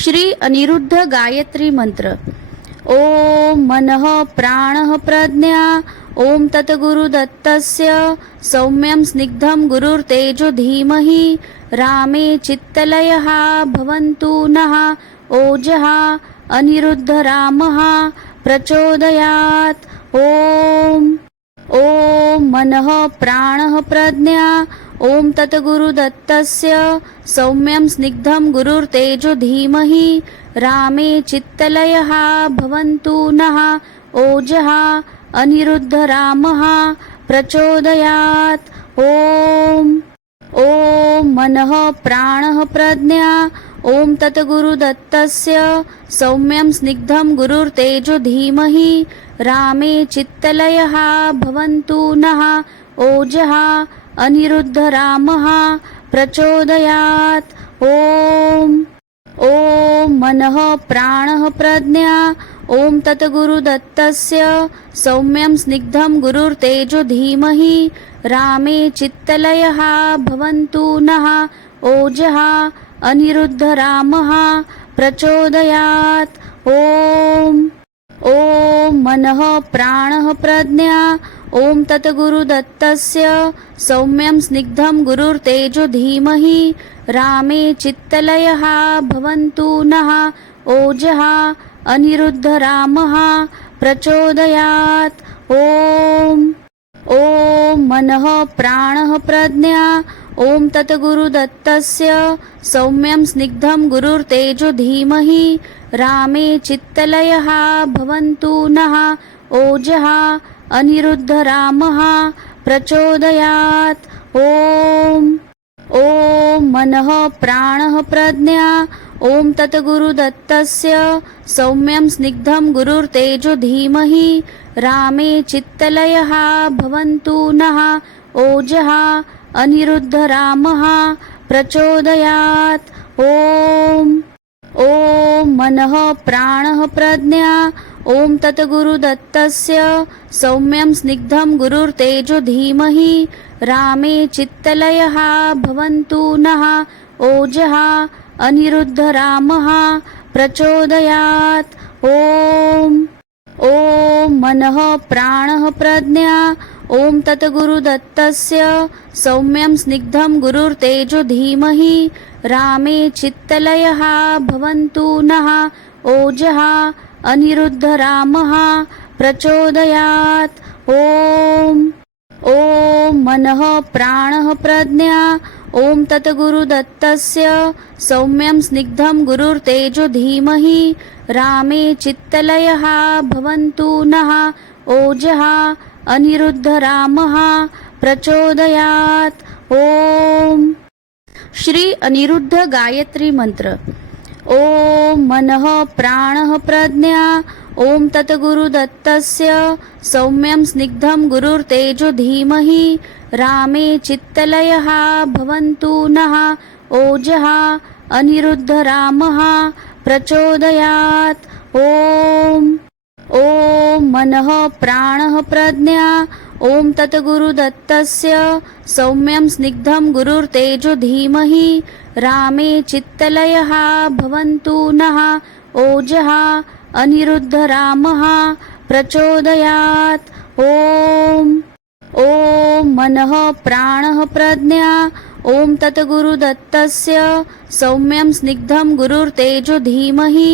श्री अनिरुद्ध गायत्री मंत्र। ओम मनः प्राणः प्रज्ञा ओम तत्गुरुदत्तस्य सौम्यं स्निग्धं गुरुर्तेजो धीमहि रामे चित्तलयः भवन्तु नः ओजः अनिरुद्ध रामः प्रचोदयात्। ओम मनः प्राणः प्रज्ञा ओम तत्गुरुदत्तस्य सौम्यं स्निग्धं गुरुर्तेजो धीमहि रामे चित्तलयः भवन्तु नः ओजः अनिरुद्ध रामः प्रचोदयात्। ओम मनः प्राणः प्रज्ञा ओम तत्गुरुदत्तस्य सौम्यं स्निग्धं गुरुर्तेजो धीमहि रामे चित्तलयः भवन्तु नः ओजः अनिरुद्ध रामः प्रचोदयात्। ओम मनः प्राणः प्रज्ञा ओम तत्गुरुदत्तस्य सौम्यं स्निग्धं गुरुर्तेजो धीमहि रामे चित्तलयः भवन्तु नः ओजः अनिरुद्ध रामः प्रचोदयात्। ओम मनः प्राणः प्रज्ञा ओम तत्गुरुदत्तस्य सौम्यं स्निग्धं गुरुर्तेजो धीमहि रामे चित्तलयः भवन्तु नः ओजः अनिरुद्ध रामः प्रचोदयात्। ओम मनः प्राणः प्रज्ञा ओम तत्गुरुदत्तस्य सौम्यं स्निग्धं गुरुर्तेजो धीमहि रामे चित्तलयः भवन्तु नः ओजः अनिरुद्ध रामः प्रचोदयात्। ओम मनः प्राणः प्रज्ञा ओम तत्गुरुदत्तस्य सौम्यं स्निग्धं गुरुर्तेजो धीमहि रामे चित्तलयः भवन्तु नः ओजः अनिरुद्ध रामः प्रचोदयात्। ओम मनः प्राणः प्रज्ञा ओम तत्गुरुदत्तस्य सौम्यं स्निग्धं गुरुर्तेजो धीमहि रामे चित्तलयः भवन्तु नः ओजः अनिरुद्ध रामः प्रचोदयात्। ओम मनः प्राणः प्रज्ञा ओम तत्गुरुदत्तस्य सौम्यं स्निग्धं गुरुर्तेजो धीमहि रामे चित्तलयः भवन्तु नः ओजः अनिरुद्ध रामः प्रचोदयात्। ओम मनः प्राणः प्रज्ञा ओम तत्गुरुदत्तस्य सौम्यं स्निग्धं गुरुर्तेजो धीमहि रामे चित्तलयः भवन्तु नः ओजः अनिरुद्ध रामः प्रचोदयात्। ओम श्री अनिरुद्ध गायत्री मंत्र। ओम मनः प्राणः प्रज्ञा ओम तत्गुरुदत्तस्य सौम्यं स्निग्धं गुरुर्तेजो धीमहि रामे चित्तलयः भवन्तु नः ओजः अनिरुद्ध रामः प्रचोदयात्। ओम मनः प्राणः प्रज्ञा ओम तत्गुरुदत्तस्य सौम्यं स्निग्धं गुरुर्तेजो धीमहि रामे चित्तलयः भवन्तु नः ओजः अनिरुद्ध रामः प्रचोदयात्। ओम मनः प्राणः प्रज्ञा ओम तत्गुरुदत्तस्य सौम्यं स्निग्धं गुरुर्तेजो धीमहि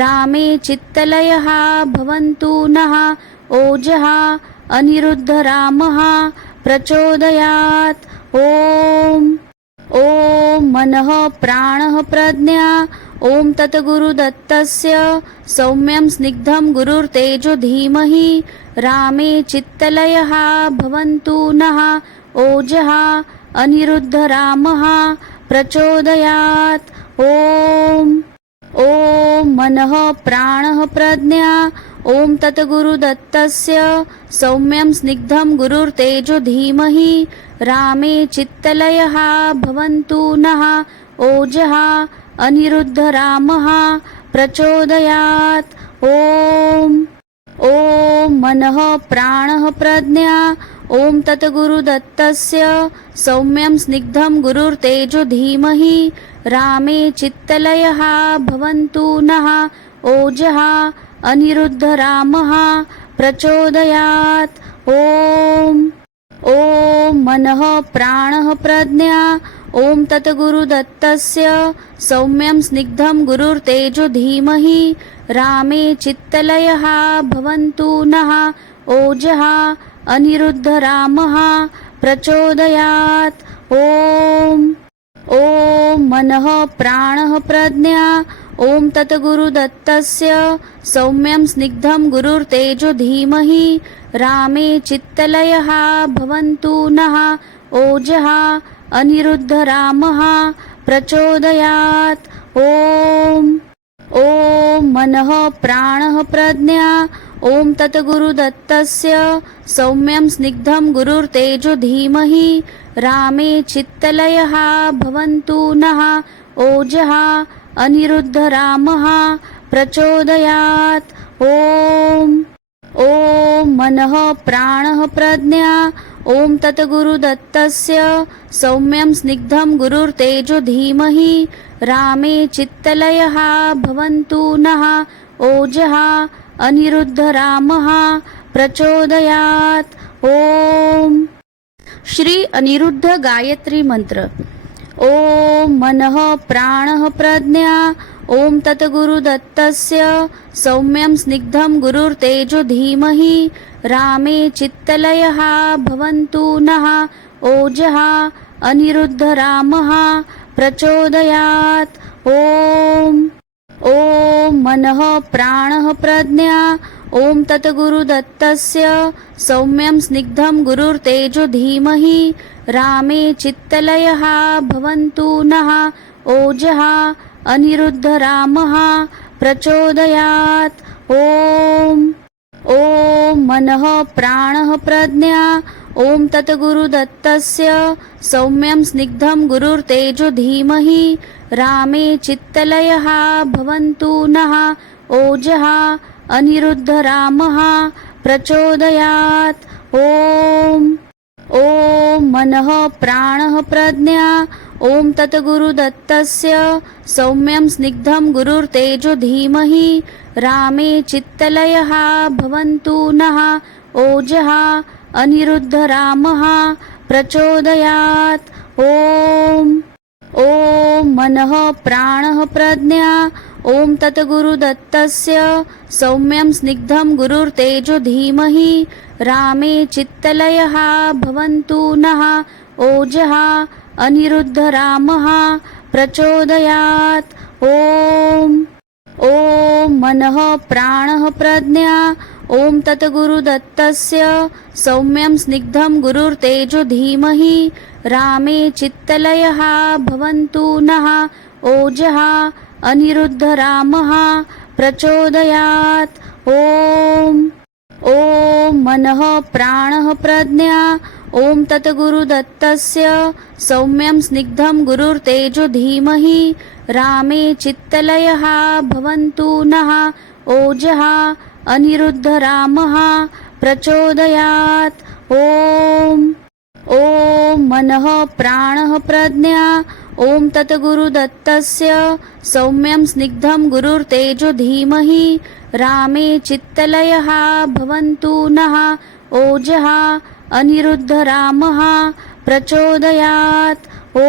रामे चित्तलयः भवन्तु नः ओजः अनिरुद्ध रामः प्रचोदयात्। ओम मनः प्राणः प्रज्ञा ओम तत्गुरुदत्तस्य सौम्यं स्निग्धं गुरुर्तेजो धीमहि रामे चित्तलयः भवन्तु नः ओजः अनिरुद्ध रामः प्रचोदयात्। ओम मनः प्राणः प्रज्ञा ओम तत्गुरुदत्तस्य सौम्यं स्निग्धं गुरुर्तेजो धीमहि रामे चित्तलयः भवन्तु नः ओजः अनिरुद्ध रामः प्रचोदयात्। ओम मनः प्राणः प्रज्ञा ओम तत्गुरुदत्तस्य सौम्यं स्निग्धं गुरुर्तेजो धीमहि रामे चित्तलयः भवन्तु नः ओजः अनिरुद्धरामः प्रचोदयात्। ॐ मनः प्राणः प्रज्ञा ॐ तत्गुरुदत्तस्य सौम्यं स्निग्धं गुरुर्तेजो धीमहि रामे चित्तलयः भवन्तु नः ओजः अनिरुद्धरामः प्रचोदयात्। ॐ मनः प्राणः प्रज्ञा ॐ तत्गुरुदत्तस्य सौम्यं स्निग्धं गुरुर्तेजो धीमहि रामे चित्तलयः भवन्तु नः ओजः अनिरुद्धरामः प्रचोदयात्। ॐ मनः प्राणः प्रज्ञा ॐ तत्गुरुदत्तस्य सौम्यं स्निग्धं गुरुर्तेजो धीमहि रामे चित्तलयः भवन्तु नः ओजः अनिरुद्धरामः प्रचोदयात्। ॐ मनः प्राणः प्रज्ञा ॐ तत्गुरुदत्तस्य सौम्यं स्निग्धं गुरुर्तेजो धीमहि रामे चित्तलयः भवन्तु नः ओजः अनिरुद्धरामः प्रचोदयात्। ॐ श्री अनिरुद्ध गायत्री मंत्र। ॐ मनः प्राणः प्रज्ञा ॐ तत्गुरुदत्तस्य सौम्यं स्निग्धं गुरुर्तेजो धीमहि रामे चित्तलयः भवन्तु नः ओजः अनिरुद्धरामः प्रचोदयात्। ॐ मनः प्राणः प्रज्ञा ॐ तत्गुरुदत्तस्य सौम्यं स्निग्धं गुरुर्तेजो धीमहि रामे चित्तलयः भवन्तु नः ओजः अनिरुद्धरामः प्रचोदयात्। ॐ मनः प्राणः प्रज्ञा ॐ तत्गुरुदत्तस्य सौम्यं स्निग्धं गुरुर्तेजो धीमहि रामे चित्तलयः भवन्तु नः ओजः अनिरुद्धरामः प्रचोदयात्। ॐ मनः प्राणः प्रज्ञा ॐ तत्गुरुदत्तस्य सौम्यं स्निग्धं गुरुर्तेजो धीमहि रामे चित्तलयः भवन्तु नः ओजः अनिरुद्धरामः प्रचोदयात्। ॐ मनः प्राणः प्रज्ञा ॐ तत्गुरुदत्तस्य सौम्यं स्निग्धं गुरुर्तेजो धीमहि रामे चित्तलयः भवन्तु नः ओजः अनिरुद्धरामः प्रचोदयात्। ॐ मनः प्राणः प्रज्ञा ॐ तत्गुरुदत्तस्य सौम्यं स्निग्धं गुरुर्तेजो धीमहि रामे चित्तलयः भवन्तु नः ओजः अनिरुद्धरामः प्रचोदयात्। ॐ मनः प्राणः प्रज्ञा ॐ तत्गुरुदत्तस्य सौम्यं स्निग्धं गुरुर्तेजो धीमहि रामे चित्तलयः भवन्तु नः ओजः अनिरुद्धरामः प्रचोदयात्। ॐ मनः प्राणः प्रज्ञा ॐ तत्गुरुदत्तस्य सौम्यं स्निग्धं गुरुर्तेजो धीमहि रामे चित्तलयः भवन्तु नः ओजः अनिरुद्धरामः प्रचोदयात्। ॐ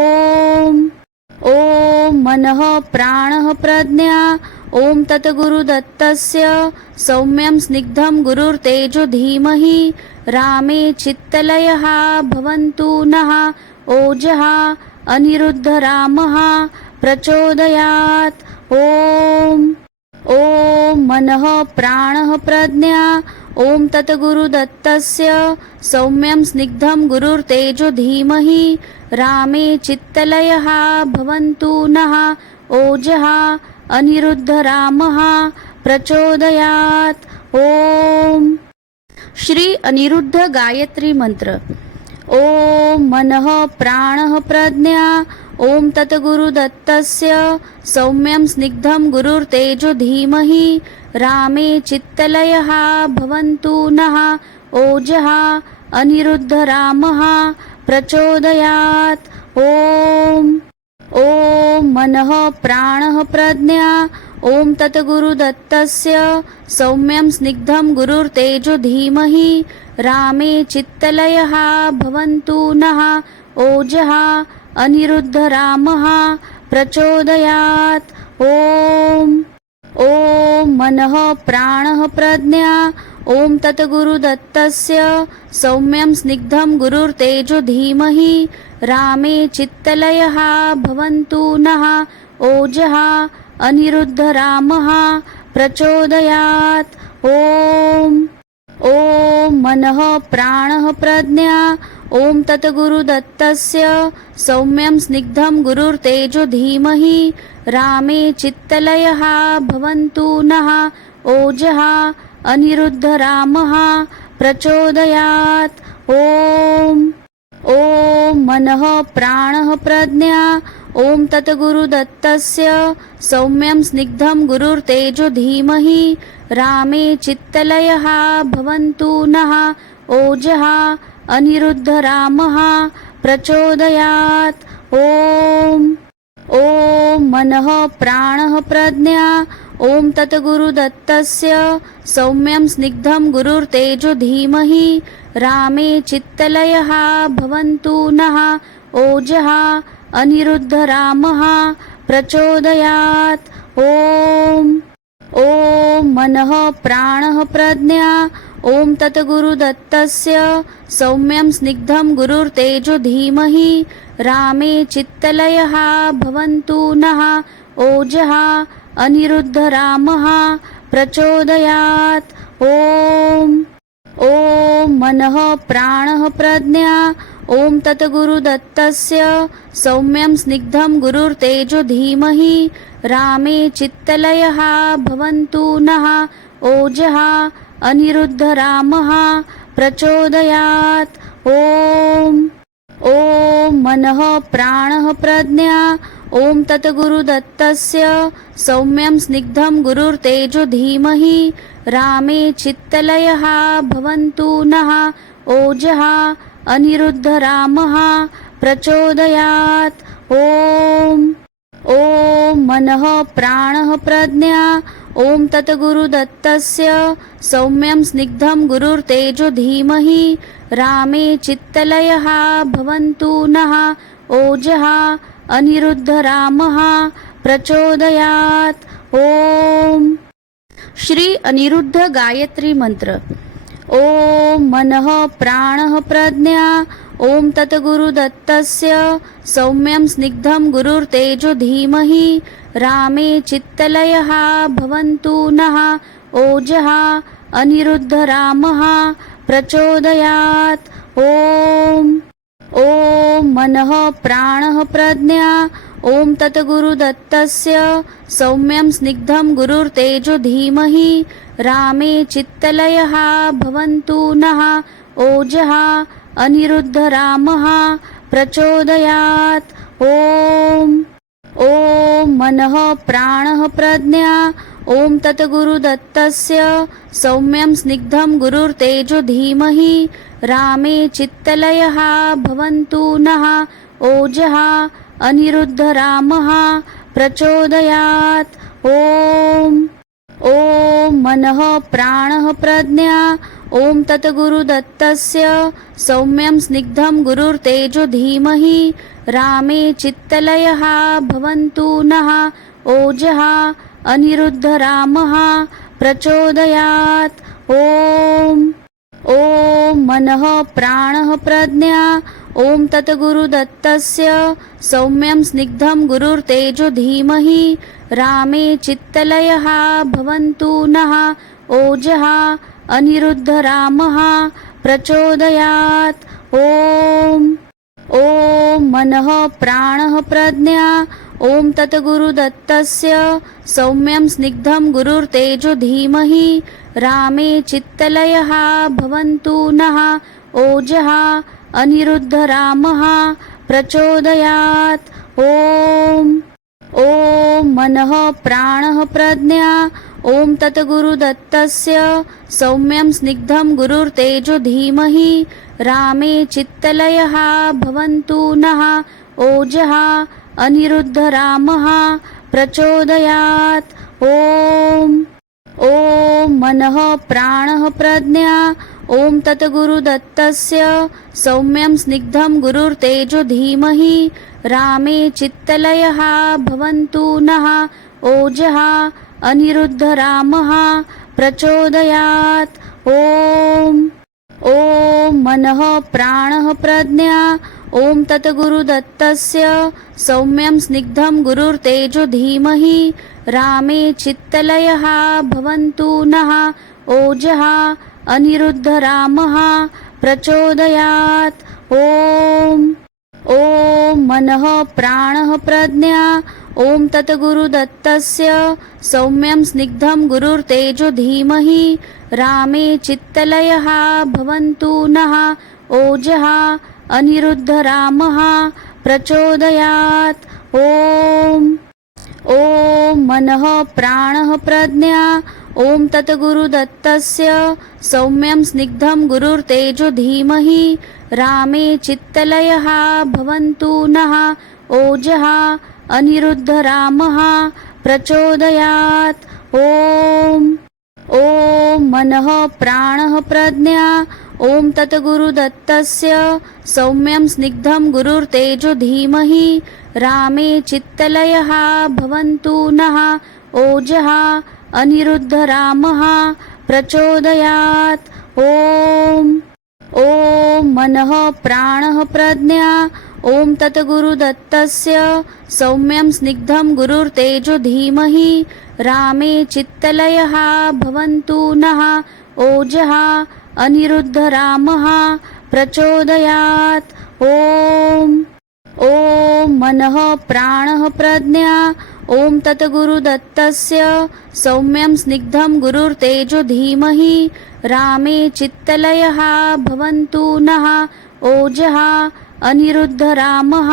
मनः प्राणः प्रज्ञा ॐ तत्गुरुदत्तस्य सौम्यं स्निग्धं गुरुर्तेजो धीमहि रामे चित्तलयः भवन्तु नः ओजः अनिरुद्धरामः प्रचोदयात्। ॐ मनः प्राणः प्रज्ञा ॐ तत्गुरुदत्तस्य सौम्यं स्निग्धं गुरुर्तेजो धीमहि रामे चित्तलयः भवन्तु नः ओजः अनिरुद्धरामः प्रचोदयात्। ॐ श्री अनिरुद्ध गायत्री मंत्र। ॐ मनः प्राणः प्रज्ञा ॐ तत्गुरुदत्तस्य सौम्यं स्निग्धं गुरुर्तेजो धीमहि रामे चित्तलयः भवन्तु नः ओजः अनिरुद्धरामः प्रचोदयात्। ॐ ॐ मनः प्राणः प्रज्ञा ॐ तद्गुरुदत्तस्य सौम्यं स्निग्धं गुरुर्तेजो धीमहि रामे चित्तलयः भवन्तु नः ओजः अनिरुद्धरामः प्रचोदयात् ॐ मनः प्राणः प्रज्ञा ॐ तद्गुरुदत्तस्य सौम्यं स्निग्धं गुरुर्तेजो धीमहि रामे चित्तलयः भवन्तु नः ओजः अनिरुद्धरामः प्रचोदयात् ॐ मनः प्राणः प्रज्ञा ॐ तद्गुरुदत्तस्य सौम्यं स्निग्धं गुरुर्तेजो धीमहि रामे चित्तलयः भवन्तु नः ओजः अनिरुद्धरामः प्रचोदयात् ॐ मनः प्राणः प्रज्ञा ॐ तद्गुरुदत्तस्य सौम्यं स्निग्धं गुरुर्तेजो धीमहि रामे चित्तलयः भवन्तु नः ओजः अनिरुद्धरामः प्रचोदयात् ॐ मनः प्राणः प्रज्ञा ॐ तद्गुरुदत्तस्य सौम्यं स्निग्धं गुरुर्तेजो धीमहि रामे चित्तलयः भवन्तु नः ओजः अनिरुद्धरामः प्रचोदयात् ॐ मनः प्राणः प्रज्ञा ॐ तद्गुरुदत्तस्य सौम्यं स्निग्धं गुरुर्तेजो धीमहि रामे चित्तलयः भवन्तु नः ओजः अनिरुद्धरामः प्रचोदयात् ॐ मनः प्राणः प्रज्ञा ॐ तद्गुरुदत्तस्य सौम्यं स्निग्धं गुरुर्तेजो धीमहि रामे चित्तलयः भवन्तु नः ओजः अनिरुद्धरामः प्रचोदयात् ॐ मनः प्राणः प्रज्ञा ॐ तद्गुरुदत्तस्य सौम्यं स्निग्धं गुरुर्तेजो धीमहि रामे चित्तलयः भवन्तु नः ओजः अनिरुद्धरामः प्रचोदयात् ॐ मनः प्राणः प्रज्ञा ॐ तद्गुरुदत्तस्य सौम्यं स्निग्धं गुरुर्तेजो धीमहि रामे चित्तलयः भवन्तु नः ओजः अनिरुद्धरामः प्रचोदयात् श्री अनिरुद्ध गायत्री मंत्र. ॐ मनः प्राणः प्रज्ञा ॐ तद्गुरुदत्तस्य सौम्यं स्निग्धं गुरुर्तेजो धीमहि रामे चित्तलयः भवन्तु नः ओजः अनिरुद्धरामः प्रचोदयात् ॐ मनः प्राणः प्रज्ञा ॐ तद्गुरुदत्तस्य सौम्यं स्निग्धं गुरुर्तेजो धीमहि रामे चित्तलयः भवन्तु नः ओजः अनिरुद्धरामः प्रचोदयात् ॐ मनः प्राणः प्रज्ञा ॐ तद्गुरुदत्तस्य सौम्यं स्निग्धं गुरुर्तेजो धीमहि रामे चित्तलयः भवन्तु नः ओजः अनिरुद्धरामः प्रचोदयात् ॐ मनः प्राणः प्रज्ञा ॐ तद्गुरुदत्तस्य सौम्यं स्निग्धं गुरुर्तेजो धीमहि रामे चित्तलयः भवन्तु नः ओजः अनिरुद्धरामः प्रचोदयात् ॐ मनः प्राणः प्रज्ञा ॐ तद्गुरुदत्तस्य सौम्यं स्निग्धं गुरुर्तेजो धीमहि रामे चित्तलयः भवन्तु नः ओजः अनिरुद्धरामः प्रचोदयात् ॐ मनः प्राणः प्रज्ञा ॐ तद्गुरुदत्तस्य सौम्यं स्निग्धं गुरुर्तेजो धीमहि रामे चित्तलयः भवन्तु नः ओजः अनिरुद्धरामः प्रचोदयात् ॐ मनः प्राणः प्रज्ञा ॐ तद्गुरुदत्तस्य सौम्यं स्निग्धं गुरुर्तेजो धीमहि रामे चित्तलयः भवन्तु नः ओजः अनिरुद्धरामः प्रचोदयात्। ॐ मनः प्राणः प्रज्ञा ॐ तद्गुरुदत्तस्य सौम्यं स्निग्धं गुरुर्तेजो धीमहि रामे चित्तलयः भवन्तु नः ओजः अनिरुद्धरामः प्रचोदयात्। ॐ मनः प्राणः प्रज्ञा ॐ तद्गुरुदत्तस्य सौम्यं स्निग्धं गुरुर्तेजो धीमहि रामे चित्तलयः भवन्तु नः ओजः अनिरुद्धरामः प्रचोदयात्। ॐ मनः प्राणः प्रज्ञा ॐ तद्गुरुदत्तस्य सौम्यं स्निग्धं गुरुर्तेजो धीमहि रामे चित्तलयः भवन्तु नः ओजः अनिरुद्धरामः प्रचोदयात्। ॐ मनः प्राणः प्रज्ञा ॐ तद्गुरुदत्तस्य सौम्यं स्निग्धं गुरुर्तेजो धीमहि रामे चित्तलयः भवन्तु नः ओजः अनिरुद्धरामः प्रचोदयात्। ॐ मनः प्राणः प्रज्ञा ॐ तद्गुरुदत्तस्य सौम्यं स्निग्धं गुरुर्तेजो धीमहि रामे चित्तलयः भवन्तु नः ओजः अनिरुद्धरामः प्रचोदयात्। ॐ मनः प्राणः प्रज्ञा ॐ तद्गुरुदत्तस्य सौम्यं स्निग्धं गुरुर्तेजो धीमहि रामे चित्तलयः भवन्तु नः ओजः अनिरुद्धरामः प्रचोदयात्। ॐ मनः प्राणः प्रज्ञा ॐ तद्गुरुदत्तस्य सौम्यं स्निग्धं गुरुर्तेजो धीमहि रामे चित्तलयः भवन्तु नः ओजः अनिरुद्धरामः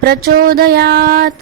प्रचोदयात्।